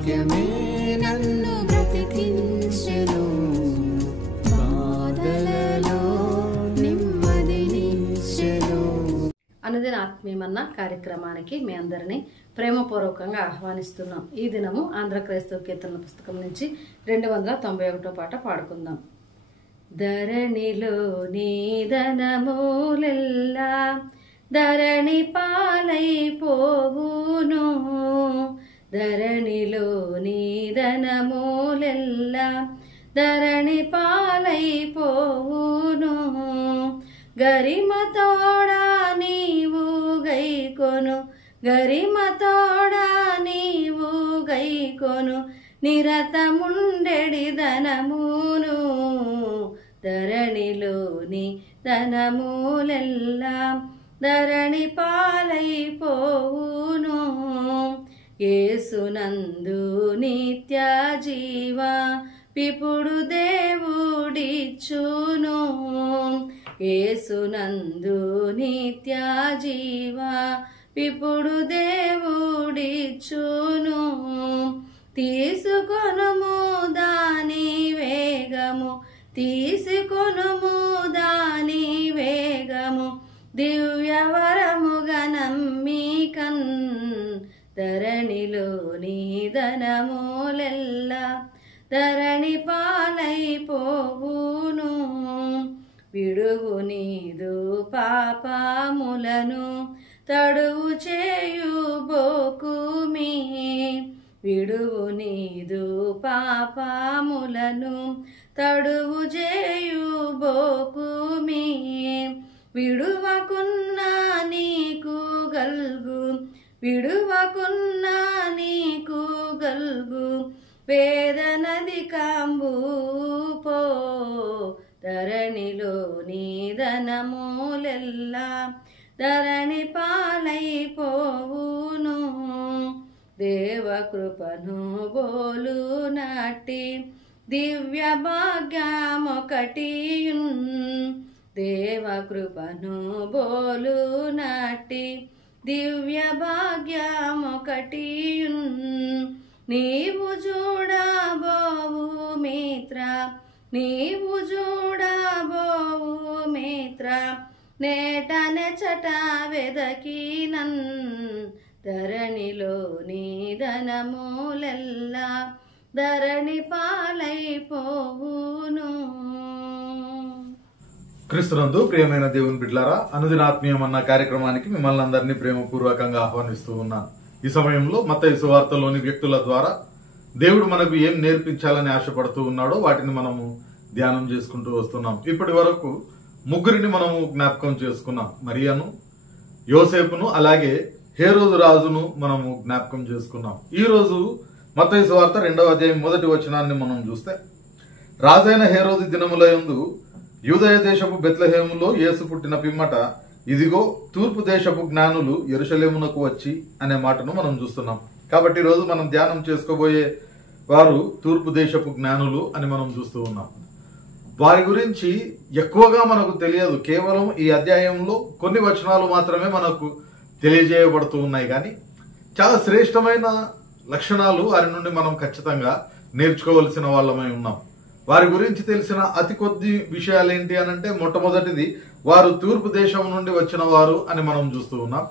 వాక్యమే నన్ను బ్రతికించెను, బాధలలో నెమ్మదినిచ్చెను. అనుదిన ఆత్మీయమన్న కార్యక్రమానికి మీ అందరినీ ప్రేమపూర్వకంగా ఆహ్వానిస్తున్నాం. ఈ దినము ఆంధ్ర క్రైస్తవ కీర్తనల పుస్తకం నుంచి 291 పాట పాడుకుందాం. ధరణిలో నీదనమూలెల్లా ధరణి పాలైపోవును, ధరణిలో నీదనమూలెల్లా ధరణి పాలైపోవును. గరిమ తోడా నీవు గైకొను, గరిమ తోడా నీవు గైకొను, నిరతముండెడి ధనమును, ధరణిలోని ధనములెల్లా ధరణి పాలైపోవును. యేసునందు నిత్య జీవ పిపుడు దేవుడిచ్చును, యేసునందు నిత్య జీవ పిపుడు దేవుడిచ్చును. తీసుకొనుము దాని వేగము, తీసుకొనుము దాని వేగము, దివ్యవరముగా నమ్మికన్, ధరణిలోని ధనములెల్లా ధరణి పాలైపోవును. విడువు నీదు పాపములను తడువు చేయు బోకుమి, విడువు నీదు పాపములను తడువు చేయు బోకుమి. విడువకున్నా నీకు గల్గు, విడువకున్నా నీకు గల్గు, వేదనది కాంబు పో, ధరణిలోని ధనములెల్లా ధరణి పాలైపోవును. దేవకృపను బోలు నాటి దివ్య భాగ్యమొకటియున్, దేవకృపను బోలు నాటి దివ్య భాగ్యమొకటియున్. నీవు చూడబోవు మిత్ర, నీవు చూడబోవు మిత్ర, నేట నెచట వెదకినన్, ధరణిలోని ధనములెల్లా ధరణి పాలైపోవును. క్రీస్తునందు ప్రియమైన దేవుని బిడ్డలారా, అనుదినాత్మీయం అన్న కార్యక్రమానికి మిమ్మల్ని అందరినీ ప్రేమపూర్వకంగా ఆహ్వానిస్తూ ఉన్నాను. ఈ సమయంలో మత్తయి సువార్తలోని వ్యక్తుల ద్వారా దేవుడు మనకు ఏం నేర్పించాలని ఆశపడుతూ ఉన్నాడో వాటిని మనము ధ్యానం చేసుకుంటూ వస్తున్నాం. ఇప్పటి వరకు ముగ్గురిని మనము జ్ఞాపకం చేసుకున్నాం. మరియను, యోసేపును, అలాగే హేరోదు రాజును మనము జ్ఞాపకం చేసుకున్నాం. ఈ రోజు మత్తయి సువార్త 2వ అధ్యాయం 1వ వచనాన్ని మనం చూస్తే, రాజైన హేరోదు దినముల యందు యూదయ దేశపు బెత్లెహేములో యేసు పుట్టిన పిమ్మట ఇదిగో తూర్పు దేశపు జ్ఞానులు యెరూషలేమునకు వచ్చి అనే మాటను మనం చూస్తున్నాం. కాబట్టి ఈ రోజు మనం ధ్యానం చేసుకోబోయే వారు తూర్పు దేశపు జ్ఞానులు అని మనం చూస్తూ ఉన్నాం. వారి గురించి ఎక్కువగా మనకు తెలియదు. కేవలం ఈ అధ్యాయంలో కొన్ని వచనాలు మాత్రమే మనకు తెలియజేయబడుతూ ఉన్నాయి. కానీ చాలా శ్రేష్టమైన లక్షణాలు వారి నుండి మనం ఖచ్చితంగా నేర్చుకోవలసిన వాళ్ళమై ఉన్నాం. వారి గురించి తెలిసిన అతి కొద్ది విషయాలు ఏంటి అనంటే, మొట్టమొదటిది వారు తూర్పు దేశం నుండి వచ్చిన వారు అని మనం చూస్తూ ఉన్నాం.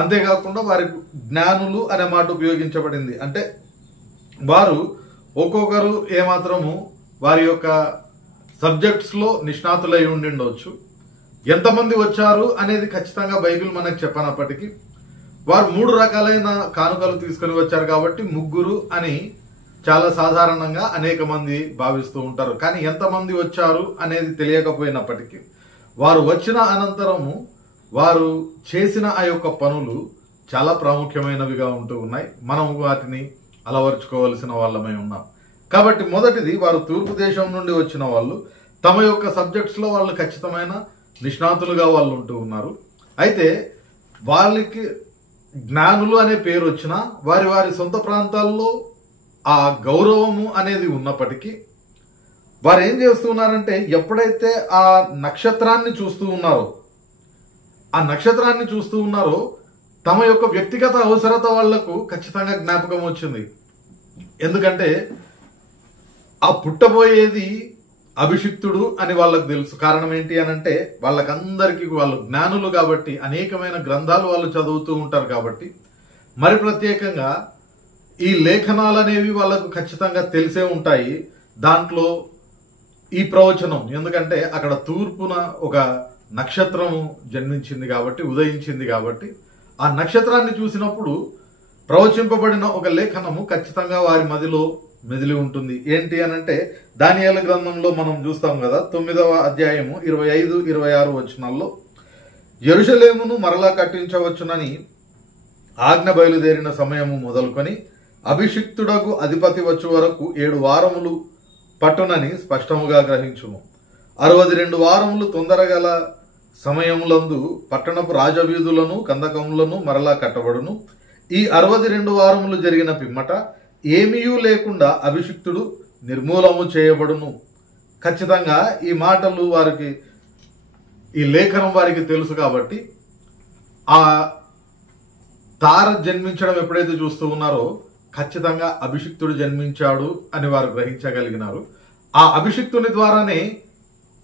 అంతేకాకుండా వారి జ్ఞానులు అనే మాట ఉపయోగించబడింది. అంటే వారు ఒక్కొక్కరు ఏమాత్రము వారి యొక్క సబ్జెక్ట్స్ లో నిష్ణాతులై ఉండిండవచ్చు. ఎంతమంది వచ్చారు అనేది ఖచ్చితంగా బైబిల్ మనకు చెప్పనప్పటికీ వారు 3 రకాలైన కానుకలు తీసుకుని వచ్చారు కాబట్టి ముగ్గురు అని చాలా సాధారణంగా అనేక మంది భావిస్తూ ఉంటారు. కానీ ఎంతమంది వచ్చారు అనేది తెలియకపోయినప్పటికీ వారు వచ్చిన అనంతరము వారు చేసిన ఆ యొక్క పనులు చాలా ప్రాముఖ్యమైనవిగా ఉంటూ ఉన్నాయి. మనం వాటిని అలవర్చుకోవలసిన వాళ్ళమై ఉన్నాం. కాబట్టి మొదటిది, వారు తూర్పు దేశం నుండి వచ్చిన వాళ్ళు. తమ యొక్క సబ్జెక్ట్స్ లో వాళ్ళు ఖచ్చితమైన నిష్ణాతులుగా వాళ్ళు ఉంటూ ఉన్నారు. అయితే వాళ్ళకి జ్ఞానులు అనే పేరు వచ్చినా వారి వారి సొంత ప్రాంతాల్లో ఆ గౌరవము అనేది ఉన్నప్పటికీ వారు ఏం చేస్తున్నారంటే, ఎప్పుడైతే ఆ నక్షత్రాన్ని చూస్తూ ఉన్నారో తమ యొక్క వ్యక్తిగత అవసరత వాళ్లకు ఖచ్చితంగా జ్ఞాపకం వచ్చింది. ఎందుకంటే ఆ పుట్టబోయేది అభిషిక్తుడు అని వాళ్ళకు తెలుసు. కారణం ఏంటి అని అంటే వాళ్ళకందరికీ వాళ్ళు జ్ఞానులు కాబట్టి అనేకమైన గ్రంథాలు వాళ్ళు చదువుతూ ఉంటారు కాబట్టి, మరి ప్రత్యేకంగా ఈ లేఖనాలు అనేవి వాళ్ళకు ఖచ్చితంగా తెలిసే ఉంటాయి. దాంట్లో ఈ ప్రవచనం, ఎందుకంటే అక్కడ తూర్పున ఒక నక్షత్రము జన్మించింది కాబట్టి, ఉదయించింది కాబట్టి, ఆ నక్షత్రాన్ని చూసినప్పుడు ప్రవచింపబడిన ఒక లేఖనము ఖచ్చితంగా వారి మదిలో మెదిలి ఉంటుంది. ఏంటి అని అంటే దానియేలు గ్రంథంలో మనం చూస్తాం కదా, 9వ అధ్యాయము 25-26 వచనాల్లో, యెరూషలేమును మరలా కట్టించవచ్చునని ఆజ్ఞ బయలుదేరిన సమయము మొదలుకొని అభిషిక్తుడకు అధిపతి వచ్చు వరకు 7 వారములు పట్టునని స్పష్టముగా గ్రహించును. 62 వారములు తొందరగల సమయములందు పట్టణపు రాజవీధులను కందకములను మరలా కట్టబడును. ఈ 62 వారములు జరిగిన పిమ్మట ఏమీయూ లేకుండా అభిషిక్తుడు నిర్మూలము చేయబడును. ఖచ్చితంగా ఈ మాటలు వారికి, ఈ లేఖనం వారికి తెలుసు కాబట్టి ఆ తార జన్మించడం ఎప్పుడైతే చూస్తూ ఉన్నారో ఖచ్చితంగా అభిషిక్తుడు జన్మించాడు అని వారు గ్రహించగలిగినారు. ఆ అభిషిక్తుని ద్వారానే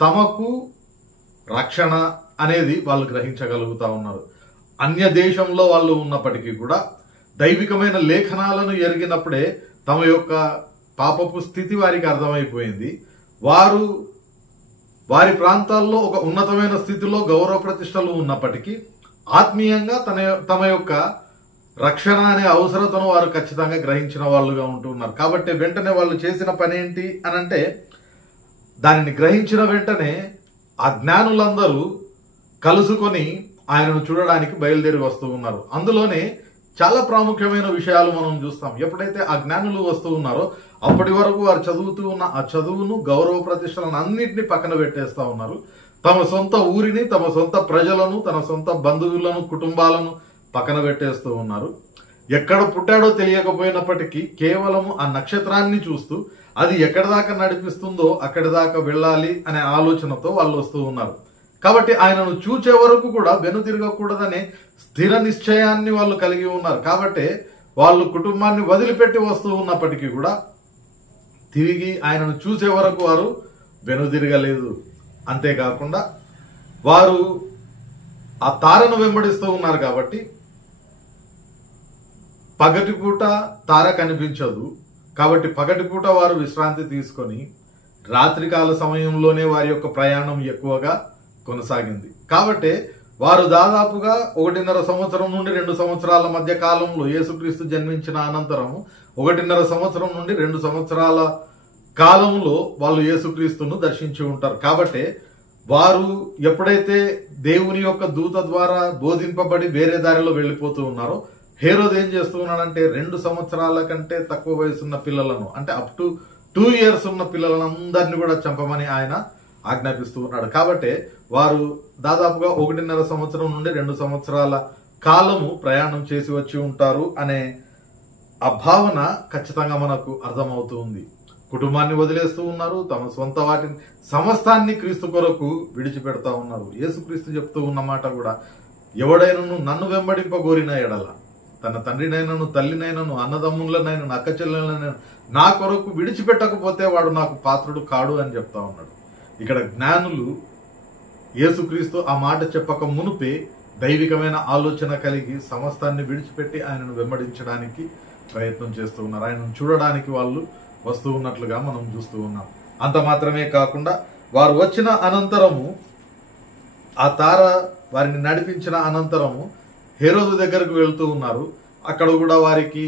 తమకు రక్షణ అనేది వాళ్ళు గ్రహించగలుగుతా ఉన్నారు. అన్య దేశంలో వాళ్ళు ఉన్నప్పటికీ కూడా దైవికమైన లేఖనాలను ఎరిగినప్పుడే తమ యొక్క పాపపు స్థితి వారికి అర్థమైపోయింది. వారు వారి ప్రాంతాల్లో ఒక ఉన్నతమైన స్థితిలో గౌరవ ప్రతిష్టలు ఉన్నప్పటికీ ఆత్మీయంగా తమ యొక్క రక్షణ అనే అవసరతను వారు ఖచ్చితంగా గ్రహించిన వాళ్ళుగా ఉంటున్నారు. కాబట్టి వెంటనే వాళ్ళు చేసిన పని ఏంటి అనంటే, దానిని గ్రహించిన వెంటనే ఆ జ్ఞానులందరూ కలుసుకొని ఆయనను చూడడానికి బయలుదేరి వస్తూ ఉన్నారు. అందులోనే చాలా ప్రాముఖ్యమైన విషయాలు మనం చూస్తాం. ఎప్పుడైతే ఆ జ్ఞానులు వస్తూ ఉన్నారో అప్పటి వరకు వారు చదువుతూ ఉన్న ఆ చదువును, గౌరవ ప్రతిష్టలను అన్నింటినీ పక్కన పెట్టేస్తా ఉన్నారు. తమ సొంత ఊరిని, తమ సొంత ప్రజలను, తన సొంత బంధువులను, కుటుంబాలను పక్కన పెట్టేస్తూ ఉన్నారు. ఎక్కడ పుట్టాడో తెలియకపోయినప్పటికీ కేవలము ఆ నక్షత్రాన్ని చూస్తూ అది ఎక్కడి దాకా నడిపిస్తుందో అక్కడి దాకా వెళ్ళాలి అనే ఆలోచనతో వాళ్ళు వస్తూ ఉన్నారు. కాబట్టి ఆయనను చూచే వరకు కూడా వెనుతిరగకూడదనే స్థిర నిశ్చయాన్ని వాళ్ళు కలిగి ఉన్నారు. కాబట్టి వాళ్ళు కుటుంబాన్ని వదిలిపెట్టి వస్తూ ఉన్నప్పటికీ కూడా తిరిగి ఆయనను చూసే వరకు వారు వెనుదిరగలేదు. అంతేకాకుండా వారు ఆ తారను వెంబడిస్తూ ఉన్నారు కాబట్టి పగటిపూట తార కనిపించదు. కాబట్టి పగటిపూట వారు విశ్రాంతి తీసుకొని రాత్రికాల సమయంలోనే వారి యొక్క ప్రయాణం ఎక్కువగా కొనసాగింది. కాబట్టి వారు దాదాపుగా 1.5 సంవత్సరం నుండి 2 సంవత్సరాల మధ్య కాలంలో యేసుక్రీస్తు జన్మించిన అనంతరము 1.5 సంవత్సరం నుండి 2 సంవత్సరాల కాలంలో వాళ్ళు యేసుక్రీస్తును దర్శించి ఉంటారు. కాబట్టి వారు ఎప్పుడైతే దేవుని యొక్క దూత ద్వారా బోధింపబడి వేరే దారిలో వెళ్ళిపోతూ ఉన్నారో, హేరోదు ఏం చేస్తూ ఉన్నాడంటే 2 సంవత్సరాల కంటే తక్కువ వయసున్న పిల్లలను, అంటే అప్ టు 2 years ఉన్న పిల్లలను అందరినీ కూడా చంపమని ఆయన ఆజ్ఞాపిస్తూ ఉన్నాడు. కాబట్టి వారు దాదాపుగా 1.5 సంవత్సరం నుండి 2 సంవత్సరాల కాలము ప్రయాణం చేసి వచ్చి ఉంటారు అనే ఆ భావన ఖచ్చితంగా మనకు అర్థమవుతూ ఉంది. కుటుంబాన్ని వదిలేస్తూ ఉన్నారు, తమ సొంత వాటిని సమస్తాన్ని క్రీస్తు కొరకు విడిచిపెడతా ఉన్నారు. యేసుక్రీస్తు చెప్తూ ఉన్న మాట కూడా, ఎవడైనను నన్ను వెంబడింపగోరిన ఎడల తన తండ్రినైనను, తల్లినైనను, అన్నదమ్ములనైనను, అక్క చెల్లెలనైనా నా కొరకు విడిచిపెట్టకపోతే వాడు నాకు పాత్రుడు కాడు అని చెప్తా ఉన్నాడు. ఇక్కడ జ్ఞానులు యేసుక్రీస్తు ఆ మాట చెప్పక మునుపే దైవికమైన ఆలోచన కలిగి సమస్తాన్ని విడిచిపెట్టి ఆయనను వెంబడించడానికి ప్రయత్నం చేస్తూ ఉన్నారు. ఆయనను చూడడానికి వాళ్ళు వస్తూ ఉన్నట్లుగా మనం చూస్తూ ఉన్నాం. అంత మాత్రమే కాకుండా వారు వచ్చిన అనంతరము, ఆ తార వారిని నడిపించిన అనంతరము హేరోదు దగ్గరకు వెళ్తూ ఉన్నారు. అక్కడ కూడా వారికి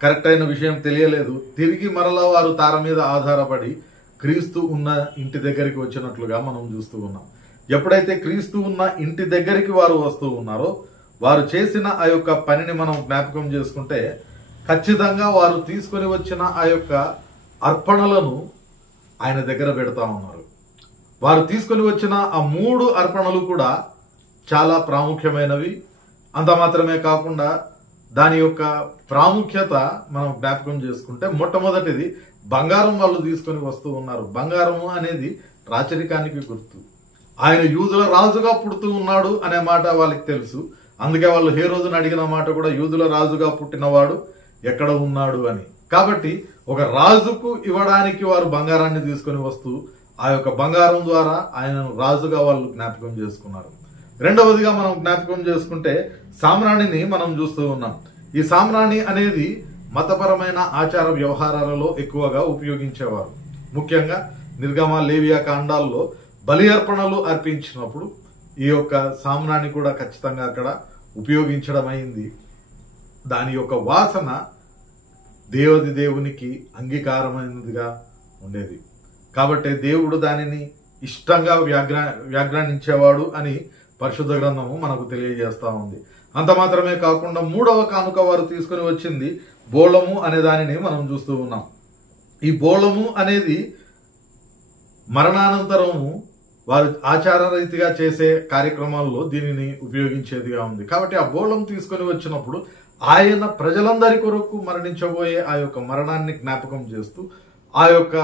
కరెక్ట్ అయిన విషయం తెలియలేదు. తిరిగి మరలా వారు తార మీద ఆధారపడి క్రీస్తు ఉన్న ఇంటి దగ్గరికి వచ్చినట్లుగా మనం చూస్తూ ఉన్నాం. ఎప్పుడైతే క్రీస్తు ఉన్న ఇంటి దగ్గరికి వారు వస్తూ ఉన్నారో, వారు చేసిన ఆ యొక్క పనిని మనం జ్ఞాపకం చేసుకుంటే, ఖచ్చితంగా వారు తీసుకొని వచ్చిన ఆ యొక్క అర్పణలను ఆయన దగ్గర పెడతా ఉన్నారు. వారు తీసుకొని వచ్చిన ఆ 3 అర్పణలు కూడా చాలా ప్రాముఖ్యమైనవి. అంత మాత్రమే కాకుండా దాని యొక్క ప్రాముఖ్యత మనం జ్ఞాపకం చేసుకుంటే, మొట్టమొదటిది బంగారం వాళ్ళు తీసుకొని వస్తూ ఉన్నారు. బంగారము అనేది రాచరికానికి గుర్తు. ఆయన యూదుల రాజుగా పుడుతూ ఉన్నాడు అనే మాట వాళ్ళకి తెలుసు. అందుకే వాళ్ళు హేరోదును అడిగిన మాట కూడా, యూదుల రాజుగా పుట్టినవాడు ఎక్కడ ఉన్నాడు అని. కాబట్టి ఒక రాజుకు ఇవ్వడానికి వారు బంగారాన్ని తీసుకొని వస్తూ ఆ యొక్క బంగారం ద్వారా ఆయనను రాజుగా వాళ్ళు జ్ఞాపకం చేసుకున్నారు. రెండవదిగా మనం జ్ఞాపకం చేసుకుంటే సామ్రాణిని మనం చూస్తూ ఉన్నాం. ఈ సామ్రాణి అనేది మతపరమైన ఆచార వ్యవహారాలలో ఎక్కువగా ఉపయోగించేవారు. ముఖ్యంగా నిర్గమ లేవియా కాండాల్లో బలి అర్పణలు అర్పించినప్పుడు ఈ యొక్క సామ్రాణి కూడా ఖచ్చితంగా అక్కడ ఉపయోగించడం అయింది. దాని యొక్క వాసన దేవునికి అంగీకారమైనదిగా ఉండేది. కాబట్టి దేవుడు దానిని ఇష్టంగా వ్యాఖ్యానించేవాడు అని పరిశుద్ధ గ్రంథము మనకు తెలియజేస్తా ఉంది. అంత మాత్రమే కాకుండా మూడవ కానుక వారు తీసుకుని వచ్చింది బోళము అనే దానిని మనం చూస్తూ ఉన్నాం. ఈ బోళము అనేది మరణానంతరము వారు ఆచార రీతిగా చేసే కార్యక్రమాల్లో దీనిని ఉపయోగించేదిగా ఉంది. కాబట్టి ఆ బోళం తీసుకొని వచ్చినప్పుడు ఆయన ప్రజలందరి కొరకు మరణించబోయే ఆ యొక్క మరణాన్ని జ్ఞాపకం చేస్తూ ఆ యొక్క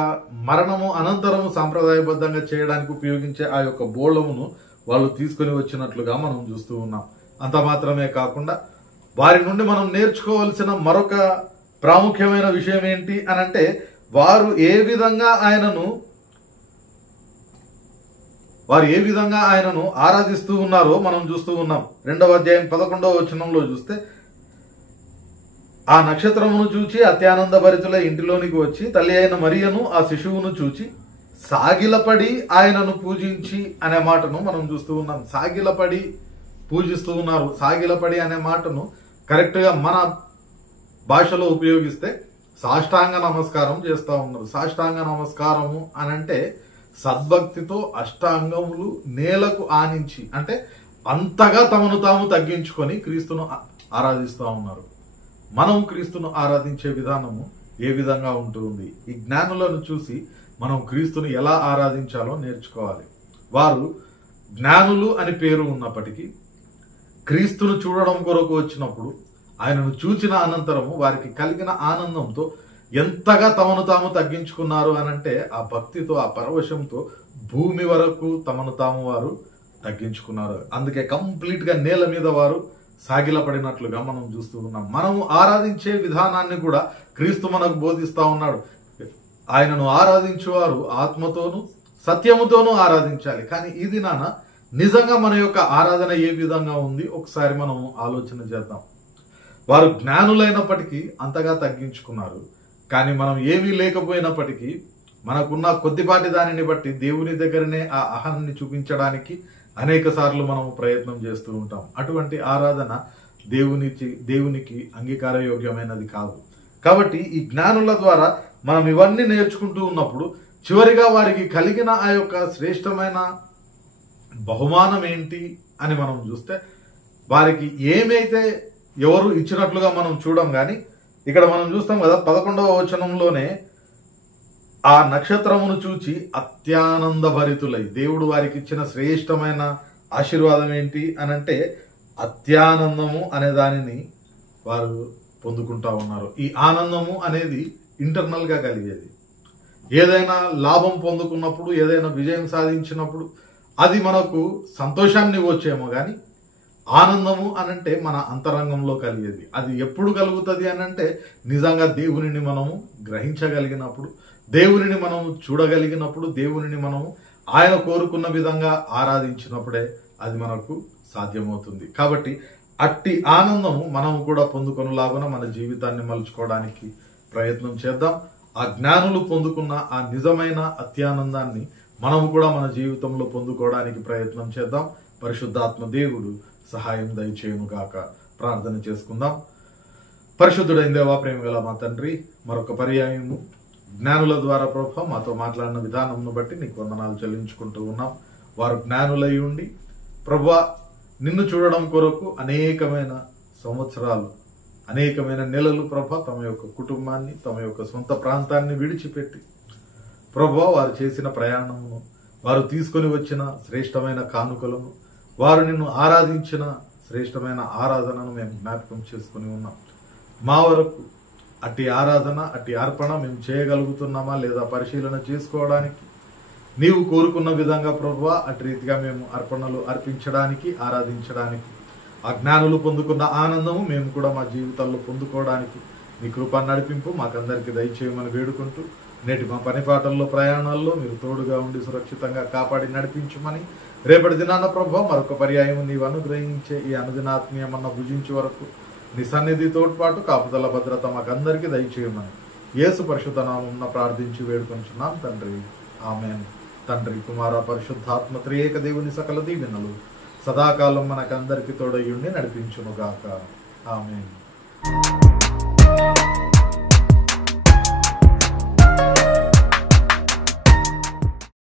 మరణము అనంతరము సాంప్రదాయబద్ధంగా చేయడానికి ఉపయోగించే ఆ యొక్క బోళమును వాళ్ళు తీసుకొని వచ్చినట్లుగా మనం చూస్తూ ఉన్నాం. అంత మాత్రమే కాకుండా వారి నుండి మనం నేర్చుకోవాల్సిన మరొక ప్రాముఖ్యమైన విషయం ఏంటి అనంటే వారు ఏ విధంగా ఆయనను ఆరాధిస్తూ ఉన్నారో మనం చూస్తూ ఉన్నాం. 2వ అధ్యాయం 11వ వచనంలో చూస్తే, ఆ నక్షత్రమును చూచి అత్యానంద భరితుల ఇంటిలోనికి వచ్చి తల్లి అయిన మరియను ఆ శిశువును చూచి సాగిలపడి ఆయనను పూజించి అనే మాటను మనం చూస్తూ ఉన్నాం. సాగిలపడి పూజిస్తూ ఉన్నారు. సాగిలపడి అనే మాటను కరెక్ట్ గా మన భాషలో ఉపయోగిస్తే సాష్టాంగ నమస్కారం చేస్తా ఉన్నారు. సాష్టాంగ నమస్కారము అనంటే సద్భక్తితో అష్టాంగములు నేలకు ఆనించి, అంటే అంతగా తమను తాము తగ్గించుకొని క్రీస్తును ఆరాధిస్తూ ఉన్నారు. మనం క్రీస్తును ఆరాధించే విధానము ఏ విధంగా ఉంటుంది? ఈ జ్ఞానులను చూసి మనం క్రీస్తును ఎలా ఆరాధించాలో నేర్చుకోవాలి. వారు జ్ఞానులు అని పేరు ఉన్నప్పటికీ క్రీస్తును చూడడం కొరకు వచ్చినప్పుడు ఆయనను చూచిన అనంతరము వారికి కలిగిన ఆనందంతో ఎంతగా తమను తాము తగ్గించుకున్నారు అనంటే ఆ భక్తితో, ఆ పరవశంతో భూమి వరకు తమను తాము వారు తగ్గించుకున్నారు. అందుకే కంప్లీట్ గా నేల మీద వారు సాగిలపడినట్లుగా మనం చూస్తూ ఉన్నాం. మనము ఆరాధించే విధానాన్ని కూడా క్రీస్తు మనకు బోధిస్తా ఉన్నాడు. ఆయనను ఆరాధించేవారు ఆత్మతోనూ సత్యముతోనూ ఆరాధించాలి. కానీ ఈ దినాన నిజంగా మన యొక్క ఆరాధన ఏ విధంగా ఉంది ఒకసారి మనం ఆలోచన చేద్దాం. వారు జ్ఞానులైనప్పటికీ అంతగా తగ్గించుకున్నారు. కానీ మనం ఏమీ లేకపోయినప్పటికీ మనకున్న కొద్దిపాటి దానిని బట్టి దేవుని దగ్గరనే ఆ అహాన్ని చూపించడానికి అనేక సార్లు మనం ప్రయత్నం చేస్తూ ఉంటాం. అటువంటి ఆరాధన దేవునికి అంగీకారయోగ్యమైనది కాదు. కాబట్టి ఈ జ్ఞానుల ద్వారా మనం ఇవన్నీ నేర్చుకుంటూ ఉన్నప్పుడు చివరిగా వారికి కలిగిన ఆ యొక్క శ్రేష్టమైన బహుమానం ఏంటి అని మనం చూస్తే, వారికి ఏమైతే ఎవరు ఇచ్చినట్లుగా మనం చూడం. కానీ ఇక్కడ మనం చూస్తాం కదా 11వ వచనంలోనే ఆ నక్షత్రమును చూచి అత్యానంద భరితులై, దేవుడు వారికి ఇచ్చిన శ్రేష్టమైన ఆశీర్వాదం ఏంటి అనంటే అత్యానందము అనే దానిని వారు పొందుకుంటా ఉన్నారు. ఈ ఆనందము అనేది ఇంటర్నల్ గా కలిగేది. ఏదైనా లాభం పొందుకున్నప్పుడు, ఏదైనా విజయం సాధించినప్పుడు అది మనకు సంతోషాన్ని ఇవ్వచ్చేమో కానీ ఆనందము అనంటే మన అంతరంగంలో కలిగేది. అది ఎప్పుడు కలుగుతుంది అనంటే నిజంగా దేవునిని మనము గ్రహించగలిగినప్పుడు, దేవునిని మనము చూడగలిగినప్పుడు, దేవునిని మనము ఆయన కోరుకున్న విధంగా ఆరాధించినప్పుడే అది మనకు సాధ్యమవుతుంది. కాబట్టి అట్టి ఆనందము మనము కూడా పొందుకొనులాగున మన జీవితాన్ని మలుచుకోవడానికి ప్రయత్నం చేద్దాం. ఆ జ్ఞానులు పొందుకున్న ఆ నిజమైన అత్యానందాన్ని మనము కూడా మన జీవితంలో పొందుకోవడానికి ప్రయత్నం చేద్దాం. పరిశుద్ధాత్మ దేవుడు సహాయం దయచేయును గాక. ప్రార్థన చేసుకుందాం. పరిశుద్ధుడైన దేవా, ప్రేమ గల మా తండ్రి, మరొక పర్యాయము జ్ఞానుల ద్వారా ప్రభు మాతో మాట్లాడిన విధానంను బట్టి నీకు వందనాలు చెల్లించుకుంటూ ఉన్నాం. వారు జ్ఞానులై ఉండి ప్రభువా నిన్ను చూడడం కొరకు అనేకమైన సంవత్సరాలు, అనేకమైన నెలలు ప్రభు తమ యొక్క కుటుంబాన్ని, తమ యొక్క సొంత ప్రాంతాన్ని విడిచిపెట్టి ప్రభువా వారు చేసిన ప్రయాణమును, వారు తీసుకొని వచ్చిన శ్రేష్టమైన కానుకలను, వారు నిన్ను ఆరాధించిన శ్రేష్టమైన ఆరాధనను మేము జ్ఞాపకం చేసుకుని ఉన్నాం. మా వరకు అట్టి ఆరాధన, అట్టి అర్పణ మేము చేయగలుగుతున్నామా లేదా పరిశీలన చేసుకోవడానికి నీవు కోరుకున్న విధంగా ప్రభువా అటు రీతిగా మేము అర్పణలు అర్పించడానికి, ఆరాధించడానికి, ఆ జ్ఞానులు పొందుకున్న ఆనందము మేము కూడా మా జీవితాల్లో పొందుకోవడానికి మీ కృప నడిపింపు మాకందరికీ దయచేయమని వేడుకుంటూ నేటి మా పనిపాటల్లో ప్రయాణాల్లో మీరు తోడుగా ఉండి సురక్షితంగా కాపాడి నడిపించమని రేపటి దినాన ప్రభు మరొక పర్యాయం నీవు అనుగ్రహించే ఈ అనుదినాత్మీయమన్న భుజించే వరకు నీ సన్నిధి తోడ్పాటు కాపుదల భద్రత మాకందరికీ దయచేయమని యేసు పరిశుద్ధ నామమున ప్రార్థించి వేడుకొంచున్నాం తండ్రి. ఆమేన్. తండ్రి, కుమార, పరిశుద్ధాత్మ త్రియేక దేవుని సకల దీవెనలు సదాకాలం మనకందరికీ తోడయ్యుండి నడిపించునుగాక. ఆమేన్.